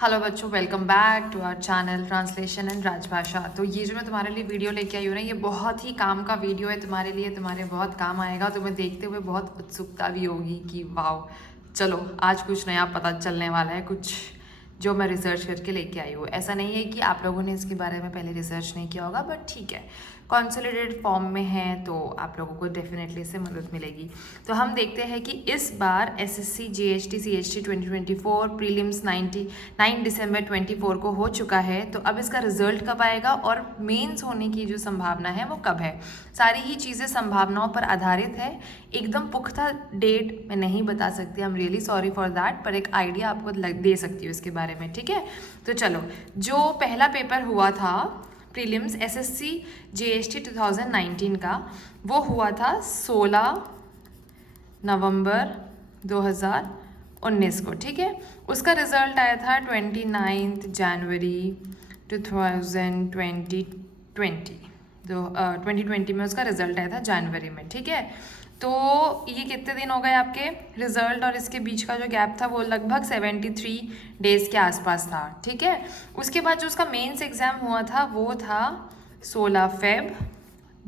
Hello बच्चों, welcome back to our channel translation and Rajbhasha. तो ये जो मैं तुम्हारे लिए वीडियो लेके आई हूँ ना, ये बहुत ही काम का वीडियो है तुम्हारे लिए, तुम्हारे बहुत काम आएगा। तुम्हें देखते हुए बहुत उत्सुकता भी होगी कि वाओ, चलो आज कुछ नया पता चलने वाला है, कुछ जो मैं रिसर्च करके लेके आई हूँ। ऐसा नहीं है कि आप लोगों ने इसके बारे में पहले रिसर्च नहीं किया होगा, बट ठीक है, कॉन्सोलिडेटेड फॉर्म में है तो आप लोगों को डेफिनेटली इससे मदद मिलेगी। तो हम देखते हैं कि इस बार एसएससी जीएसटी सीएचटी 2024 प्रीलिम्स 9 दिसंबर 24 को हो चुका है। तो अब इसका रिजल्ट कब आएगा और मेंस होने की जो संभावना है वो कब है। सारी ही चीज़ें संभावनाओं पर आधारित है, एकदम पुख्ता डेट मैं नहीं बता सकती, I am really sorry for that, पर एक आइडिया आपको दे सकती हूँ इसके बारे में। ठीक है, तो चलो, जो पहला पेपर हुआ था प्रीलिम्स एसएससी जीएसटी 2019 का, वो हुआ था 16 नवंबर 2019 को। ठीक है, उसका रिजल्ट आया था 29 जनवरी 2020 में उसका रिजल्ट आया था जनवरी में। ठीक है, तो ये कितने दिन हो गए आपके रिजल्ट और इसके बीच का जो गैप था वो लगभग 73 डेज के आसपास था। ठीक है, उसके बाद जो उसका मेंस एग्ज़ाम हुआ था वो था 16 फेब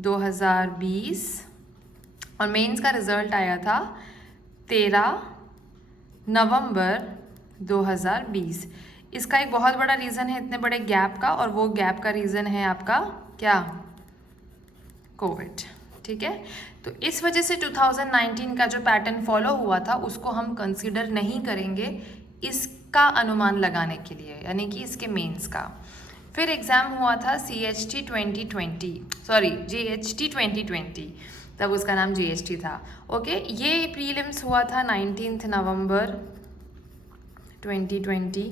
2020 और मेंस का रिजल्ट आया था 13 नवंबर 2020। इसका एक बहुत बड़ा रीज़न है इतने बड़े गैप का, और वो गैप का रीज़न है आपका क्या, कोविड। ठीक है, तो इस वजह से 2019 का जो पैटर्न फॉलो हुआ था उसको हम कंसीडर नहीं करेंगे इसका अनुमान लगाने के लिए, यानी कि इसके मेंस का। फिर एग्ज़ाम हुआ था जीएसटी 2020, तब उसका नाम जीएसटी था। ओके, ये प्रीलिम्स हुआ था 19 नवंबर 2020।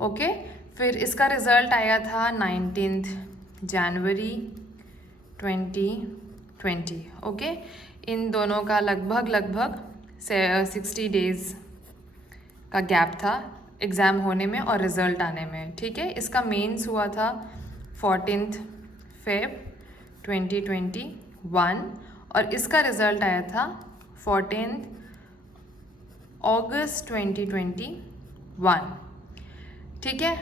ओके, फिर इसका रिज़ल्ट आया था 19 जनवरी 2020। ओके, इन दोनों का लगभग 60 डेज़ का गैप था एग्ज़ाम होने में और रिज़ल्ट आने में। ठीक है, इसका मेंस हुआ था 14 फेब 2021 और इसका रिज़ल्ट आया था 14 अगस्त 2021। ठीक है,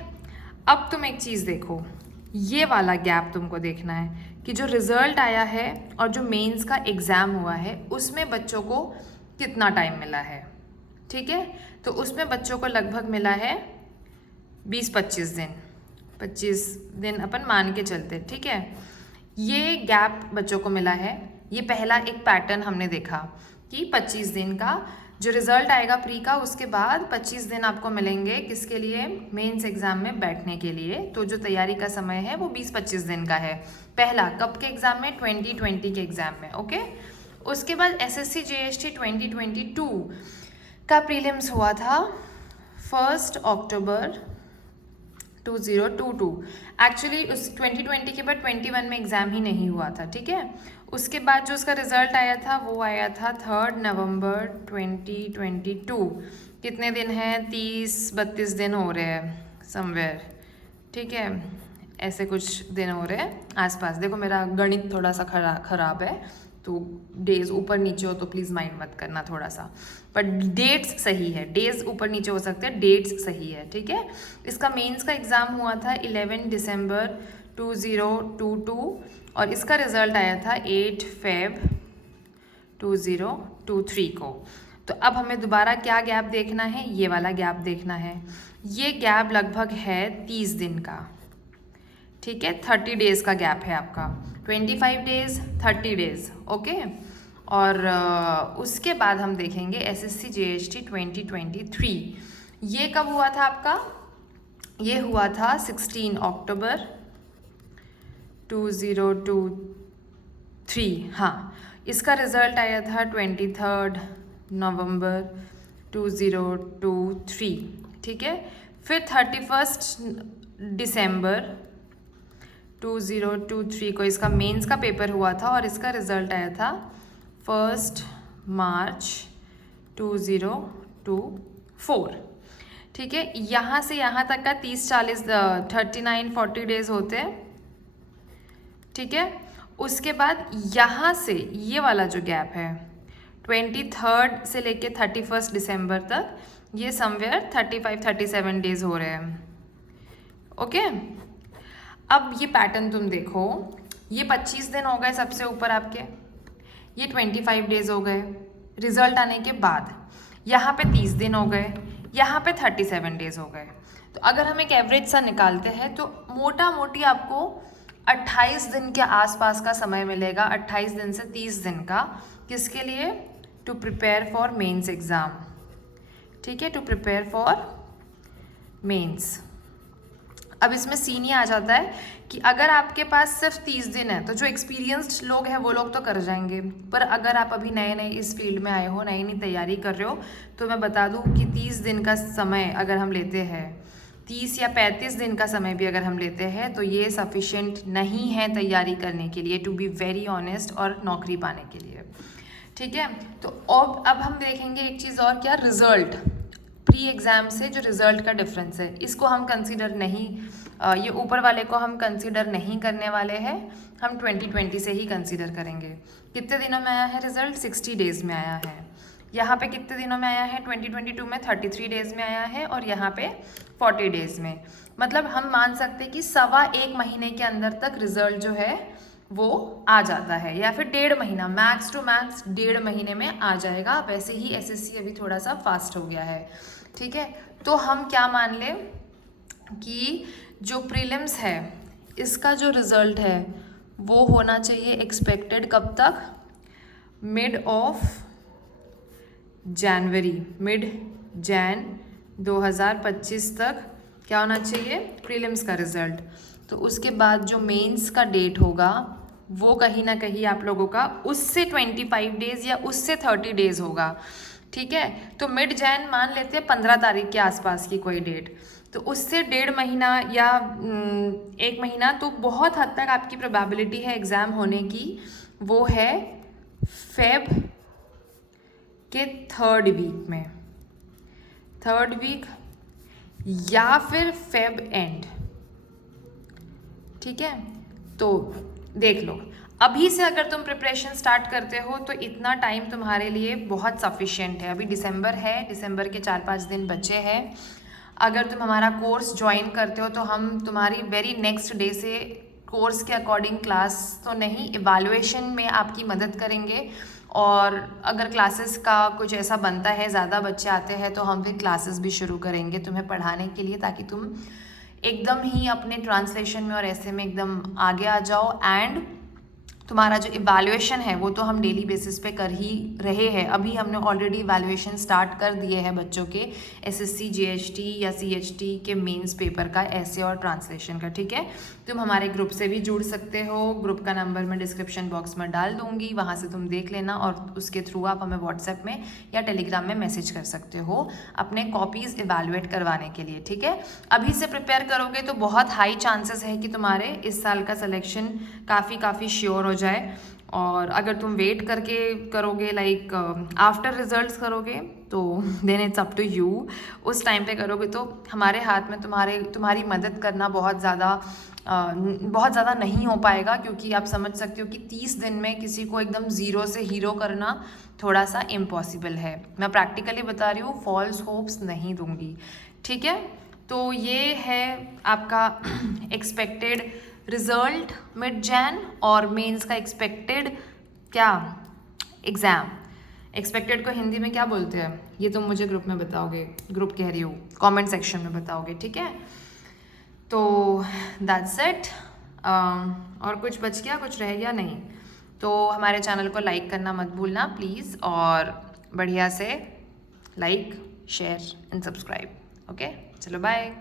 अब तुम एक चीज़ देखो, ये वाला गैप तुमको देखना है कि जो रिज़ल्ट आया है और जो मेंस का एग्ज़ाम हुआ है उसमें बच्चों को कितना टाइम मिला है। ठीक है, तो उसमें बच्चों को लगभग मिला है 20-25 दिन, 25 दिन अपन मान के चलते। ठीक है, ये गैप बच्चों को मिला है। ये पहला एक पैटर्न हमने देखा कि 25 दिन का जो रिज़ल्ट आएगा प्री का, उसके बाद 25 दिन आपको मिलेंगे किसके लिए, मेंस एग्ज़ाम में बैठने के लिए। तो जो तैयारी का समय है वो 20-25 दिन का है। पहला कब के एग्ज़ाम में, 2020 के एग्ज़ाम में। ओके, उसके बाद एसएससी जीएसटी 2022 का प्रीलिम्स हुआ था 1 अक्टूबर 2022। एक्चुअली उस 2020 के बाद 21 में एग्ज़ाम ही नहीं हुआ था। ठीक है, उसके बाद जो उसका रिज़ल्ट आया था वो आया था 3 नवंबर 2022। कितने दिन हैं, 30-32 दिन हो रहे हैं समवेयर। ठीक है, ऐसे कुछ दिन हो रहे हैं आसपास। देखो मेरा गणित थोड़ा सा खराब है, तो डेज ऊपर नीचे हो तो प्लीज़ माइंड मत करना थोड़ा सा, पर डेट्स सही है, डेज ऊपर नीचे हो सकते हैं, डेट्स सही है। ठीक है, इसका मेंस का एग्ज़ाम हुआ था 11 दिसंबर 2022 और इसका रिज़ल्ट आया था 8 फेब 2023 को। तो अब हमें दोबारा क्या गैप देखना है, ये वाला गैप देखना है। ये गैप लगभग है 30 दिन का। ठीक है, 30 डेज़ का गैप है आपका, 25 डेज़ 30 डेज़। ओके, और उसके बाद हम देखेंगे एसएससी जीएसटी 2023। ये कब हुआ था आपका, ये हुआ था 16 अक्टूबर 2023। हाँ, इसका रिज़ल्ट आया था 23 नवंबर 2023। ठीक है, फिर 31 दिसंबर 2023 को इसका मेंस का पेपर हुआ था और इसका रिज़ल्ट आया था 1 मार्च 2024। ठीक है, यहाँ से यहाँ तक का 39-40 डेज़ होते हैं। ठीक है, उसके बाद यहाँ से ये वाला जो गैप है 23 से लेके 31 दिसंबर तक, ये समवेयर 35-37 डेज हो रहे हैं। ओके, अब ये पैटर्न तुम देखो, ये 25 दिन हो गए सबसे ऊपर आपके, ये 25 डेज हो गए रिजल्ट आने के बाद, यहाँ पे 30 दिन हो गए, यहाँ पे 37 डेज हो गए। तो अगर हम एक एवरेज सा निकालते हैं तो मोटा मोटी आपको 28 दिन के आसपास का समय मिलेगा, 28 दिन से 30 दिन का। किसके लिए? To prepare for mains exam. ठीक है, टू प्रिपेयर फॉर मेंस। अब इसमें सीन ये आ जाता है कि अगर आपके पास सिर्फ 30 दिन है तो जो एक्सपीरियंस्ड लोग हैं वो लोग तो कर जाएंगे, पर अगर आप अभी नए नए इस फील्ड में आए हो, नई नई तैयारी कर रहे हो, तो मैं बता दूं कि 30 दिन का समय अगर हम लेते हैं, 30 या 35 दिन का समय भी अगर हम लेते हैं, तो ये सफिशिएंट नहीं है तैयारी करने के लिए, टू बी वेरी ऑनेस्ट, और नौकरी पाने के लिए। ठीक है, तो अब हम देखेंगे एक चीज़ और, क्या? रिजल्ट। प्री एग्ज़ाम से जो रिज़ल्ट का डिफरेंस है, इसको हम कंसीडर नहीं, ये ऊपर वाले को हम कंसीडर नहीं करने वाले हैं, हम 2020 से ही कंसीडर करेंगे। कितने दिनों में आया है रिज़ल्ट? 60 डेज़ में आया है। यहाँ पे कितने दिनों में आया है? 2022 में 33 डेज़ में आया है, और यहाँ पे 40 डेज़ में। मतलब हम मान सकते हैं कि 1.25 महीने के अंदर तक रिज़ल्ट जो है वो आ जाता है, या फिर 1.5 महीना, मैक्स टू मैक्स 1.5 महीने में आ जाएगा। वैसे ही एसएससी अभी थोड़ा सा फास्ट हो गया है। ठीक है, तो हम क्या मान लें कि जो प्रीलिम्स है इसका जो रिज़ल्ट है वो होना चाहिए एक्सपेक्टेड कब तक? Mid of January, mid Jain 2025 तक क्या होना चाहिए? प्रीलिम्स का रिज़ल्ट। तो उसके बाद जो मेंस का डेट होगा वो कहीं ना कहीं आप लोगों का उससे 25 डेज़ या उससे 30 डेज़ होगा। ठीक है, तो मिड जैन मान लेते हैं 15 तारीख के आसपास की कोई डेट, तो उससे 1.5 महीना या 1 महीना, तो बहुत हद तक आपकी प्रोबेबिलिटी है एग्ज़ाम होने की, वो है फेब के 3rd वीक में, 3rd वीक या फिर फेब एंड। ठीक है, तो देख लो, अभी से अगर तुम प्रिपरेशन स्टार्ट करते हो तो इतना टाइम तुम्हारे लिए बहुत सफिशिएंट है। अभी दिसंबर है, दिसंबर के 4-5 दिन बचे हैं। अगर तुम हमारा कोर्स ज्वाइन करते हो तो हम तुम्हारी वेरी नेक्स्ट डे से कोर्स के अकॉर्डिंग क्लास तो नहीं, इवैल्यूएशन में आपकी मदद करेंगे, और अगर क्लासेस का कुछ ऐसा बनता है, ज़्यादा बच्चे आते हैं, तो हम फिर क्लासेस भी शुरू करेंगे तुम्हें पढ़ाने के लिए, ताकि तुम एकदम ही अपने ट्रांसलेशन में और ऐसे में एकदम आगे आ जाओ। एंड तुम्हारा जो इवैल्यूएशन है वो तो हम डेली बेसिस पे कर ही रहे हैं। अभी हमने ऑलरेडी इवैल्यूएशन स्टार्ट कर दिए हैं बच्चों के एसएससी, जीएचटी या सीएचटी के मेंस पेपर का, ऐसे और ट्रांसलेशन का। ठीक है, तुम हमारे ग्रुप से भी जुड़ सकते हो, ग्रुप का नंबर मैं डिस्क्रिप्शन बॉक्स में डाल दूंगी, वहाँ से तुम देख लेना, और उसके थ्रू आप हमें व्हाट्सएप में या टेलीग्राम में मैसेज कर सकते हो अपने कॉपीज़ इवैल्यूएट करवाने के लिए। ठीक है, अभी से प्रिपेयर करोगे तो बहुत हाई चांसेस है कि तुम्हारे इस साल का सिलेक्शन काफ़ी श्योर हो जाए। और अगर तुम वेट करके करोगे, लाइक आफ्टर रिजल्ट्स करोगे, तो then it's up to you. उस टाइम पे करोगे तो हमारे हाथ में तुम्हारी मदद करना बहुत ज़्यादा नहीं हो पाएगा, क्योंकि आप समझ सकते हो कि 30 दिन में किसी को एकदम ज़ीरो से हीरो करना थोड़ा सा इम्पॉसिबल है। मैं प्रैक्टिकली बता रही हूँ, फॉल्स होप्स नहीं दूंगी। ठीक है, तो ये है आपका एक्सपेक्टेड रिजल्ट मिड जैन, और मेंस का एक्सपेक्टेड क्या एग्ज़ाम। एक्सपेक्टेड को हिंदी में क्या बोलते हैं ये तुम मुझे ग्रुप में बताओगे, ग्रुप कह रही हूँ, कमेंट सेक्शन में बताओगे। ठीक है, तो दैट्स इट। और कुछ बच गया, कुछ रह गया? नहीं। तो हमारे चैनल को लाइक करना मत भूलना प्लीज़, और बढ़िया से like, share and subscribe. Okay, चलो बाय।